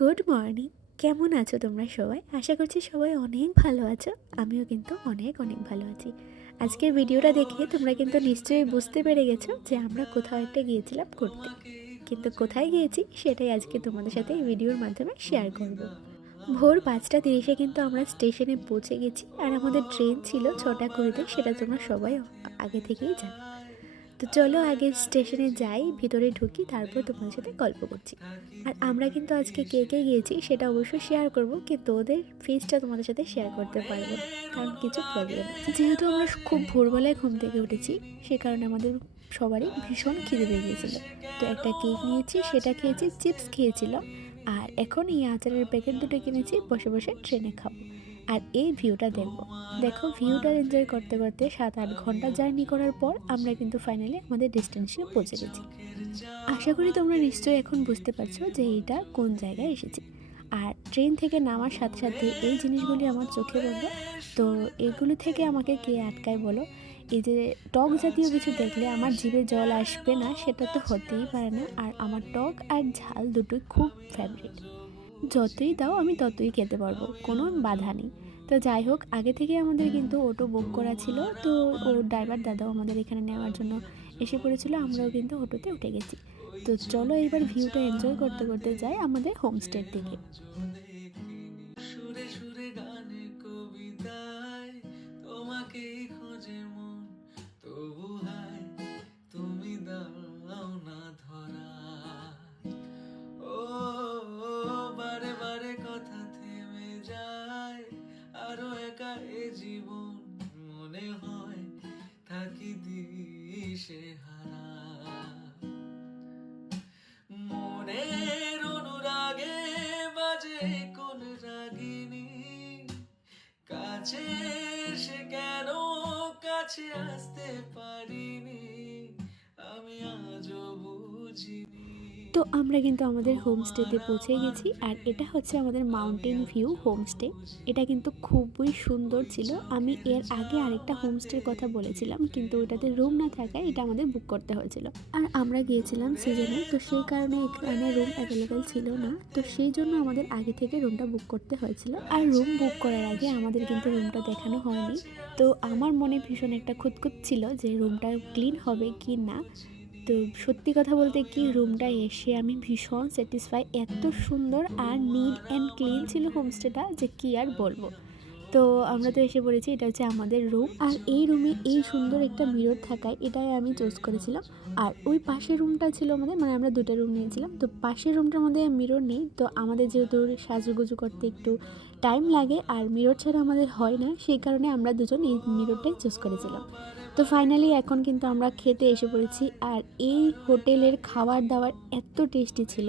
Good morning. কেমন আছো তোমরা সবাই? আশা করছি সবাই অনেক ভালো আছো। আমিও কিন্তু অনেক অনেক ভালো আছি। আজকের ভিডিওটা দেখে তোমরা কিন্তু নিশ্চয়ই বুঝতে পেরে গেছো যে আমরা কোথাও একটা গিয়েছিলাম ঘুরতে, কিন্তু কোথায় গিয়েছি সেটাই আজকে তোমাদের সাথে এই ভিডিওর মাধ্যমে শেয়ার করব। ভোর 5:30 কিন্তু আমরা স্টেশনে পৌঁছে গেছি, আর আমাদের ট্রেন ছিল 6:20, সেটা তোমরা সবাই আগে থেকেই জানো। তো চলো আগে স্টেশনে যাই, ভিতরে ঢুকি, তারপর তোমাদের সাথে গল্প করছি। আর আমরা কিন্তু আজকে কে কে গিয়েছি সেটা অবশ্যই শেয়ার করব, কিন্তু ওদের ফেসটা তোমাদের সাথে শেয়ার করতে পারবো না, কারণ কিছু প্রবলেম আছে। যেহেতু আমরা খুব ভোরবেলায় ঘুম থেকে উঠেছি, সে কারণে আমাদের সবারই ভীষণ খিদে পেয়ে গিয়েছিল। তো একটা কেক নিয়েছি, সেটা খেয়েছি, চিপস খেয়েছিলাম, আর এখন এই আচারের প্যাকেট দুটো কিনেছি, বসে বসে ট্রেনে খাবো আর এই ভিউটা দেখবো। দেখো, ভিউটা এনজয় করতে করতে 7-8 ঘন্টা জার্নি করার পর আমরা কিন্তু ফাইনালি আমাদের ডেস্টিনেশনে পৌঁছে গেছি। আশা করি তোমরা নিশ্চয়ই এখন বুঝতে পারছো যে এইটা কোন জায়গায় এসেছি। আর ট্রেন থেকে নামার সাথে সাথে এই জিনিসগুলি আমার চোখে পড়লো। তো এগুলো থেকে আমাকে কে আটকায় বলো? এই যে টক জাতীয় কিছু দেখলে আমার জিভে জল আসবে না, সেটা তো হতেই পারে না। আর আমার টক আর ঝাল দুটোই খুব ফেভারিট। যতই দাও আমি ততই খেতে পারবো, কোনো বাধা নেই। তো যাই হোক, আগে থেকে আমাদের কিন্তু অটো বুক করা ছিল, তো ও ড্রাইভার দাদাও আমাদের এখানে নেওয়ার জন্য এসে পড়েছিল, আমরাও কিন্তু অটোতে উঠে গেছি। তো চলো এবার ভিউটা এনজয় করতে করতে যাই আমাদের হোমস্টের দিকে। সুরে সুরে গানে কবিতায় তোমাকে খোঁজে মন, তবু হায় তুমি দাও না ধরা। ও বারে বারে কথা থেমে যায়, আরো একা এ জীবন মনে হয় থাকি দিশে হারা। মনের অনুরাগে বাজে কোন রাগিনী, কাছে সে কেন কাছে আসতে পারিনি, আমি আজও বুঝিনি। তো আমরা কিন্তু আমাদের হোমস্টেতে পৌঁছে গেছি, আর এটা হচ্ছে আমাদের মাউন্টেন ভিউ হোমস্টে। এটা কিন্তু খুবই সুন্দর ছিল। আমি এর আগে আরেকটা হোমস্টের কথা বলেছিলাম, কিন্তু ওটাতে রুম না থাকায় এটা আমাদের বুক করতে হয়েছিল। আর আমরা গিয়েছিলাম সিজনে, তো সেই কারণে এখানে রুম অ্যাভেলেবেল ছিল না, তো সেই জন্য আমাদের আগে থেকে রুমটা বুক করতে হয়েছিল। আর রুম বুক করার আগে আমাদের কিন্তু রুমটা দেখানো হয়নি। তো আমার মনে ভীষণ একটা খুঁতখুঁত ছিল যে রুমটা ক্লিন হবে কি না। তো সত্যি কথা বলতে কি, রুমটা এসে আমি ভীষণ স্যাটিসফাই। এত সুন্দর আর নিট অ্যান্ড ক্লিন ছিল হোমস্টেটা, যে কি আর বলবো। তো আমরা তো এসে পড়েছি, এটা হচ্ছে আমাদের রুম। আর এই রুমে এই সুন্দর একটা মিরর থাকায় এটাই আমি চুজ করেছিলাম। আর ওই পাশের রুমটা ছিল আমাদের, মানে আমরা দুটো রুম নিয়েছিলাম, তো পাশের রুমটার মধ্যে মিরর নেই। তো আমাদের যেহেতু সাজুগুজু করতে একটু টাইম লাগে আর মিরর ছাড়া আমাদের হয় না, সেই কারণে আমরা দুজন এই মিররটাই চুজ করেছিলাম। তো ফাইনালি এখন কিন্তু আমরা খেতে এসে পড়েছি। আর এই হোটেলের খাবার দাবার এত টেস্টি ছিল।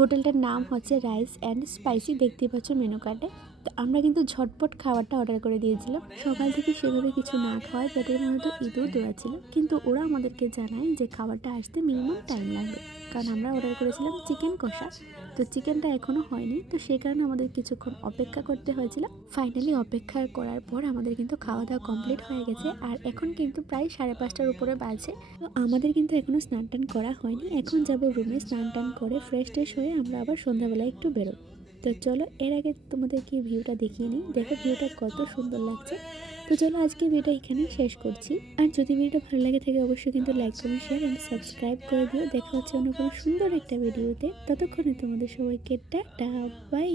হোটেলটার নাম হচ্ছে রাইস অ্যান্ড স্পাইসি, দেখতেই পাচ্ছ মেনু কার্ডে। তো আমরা কিন্তু ঝটপট খাবারটা অর্ডার করে দিয়েছিলাম। সকাল থেকে সেভাবে কিছু না খাওয়ায় পেটের মধ্যে তো ইঁদুর দৌড়াচ্ছিল, কিন্তু ওরা আমাদেরকে জানায় যে খাবারটা আসতে মিনিমাম টাইম লাগবে, কারণ আমরা অর্ডার করেছিলাম চিকেন কষা। তো চিকেনটা এখনও হয়নি, তো সেই কারণে আমাদের কিছুক্ষণ অপেক্ষা করতে হয়েছিল। ফাইনালি অপেক্ষা করার পর আমাদের কিন্তু খাওয়া দাওয়া কমপ্লিট হয়ে গেছে, আর এখন কিন্তু প্রায় 5:30টার উপরে বাজে। তো আমাদের কিন্তু এখনও স্নান টান করা হয়নি। এখন যাব রুমে, স্নান টান করে ফ্রেশ ট্রেশ হয়ে আমরা আবার সন্ধ্যাবেলায় একটু বেরোবো। তো চলো এর আগে তোমাদেরকে ভিউটা দেখিয়ে নিই, দেখো ভিউটা কত সুন্দর লাগছে। তো চলো আজকে ভিডিওটা এখানেই শেষ করছি। আর যদি ভিডিওটা ভালো লাগে থাকে অবশ্যই কিন্তু like comment share and subscribe করে দিও। দেখা হচ্ছে অন্য কোনো সুন্দর একটা ভিডিওতে। ততক্ষণে তোমাদের সবাইকে টাটা, বাই।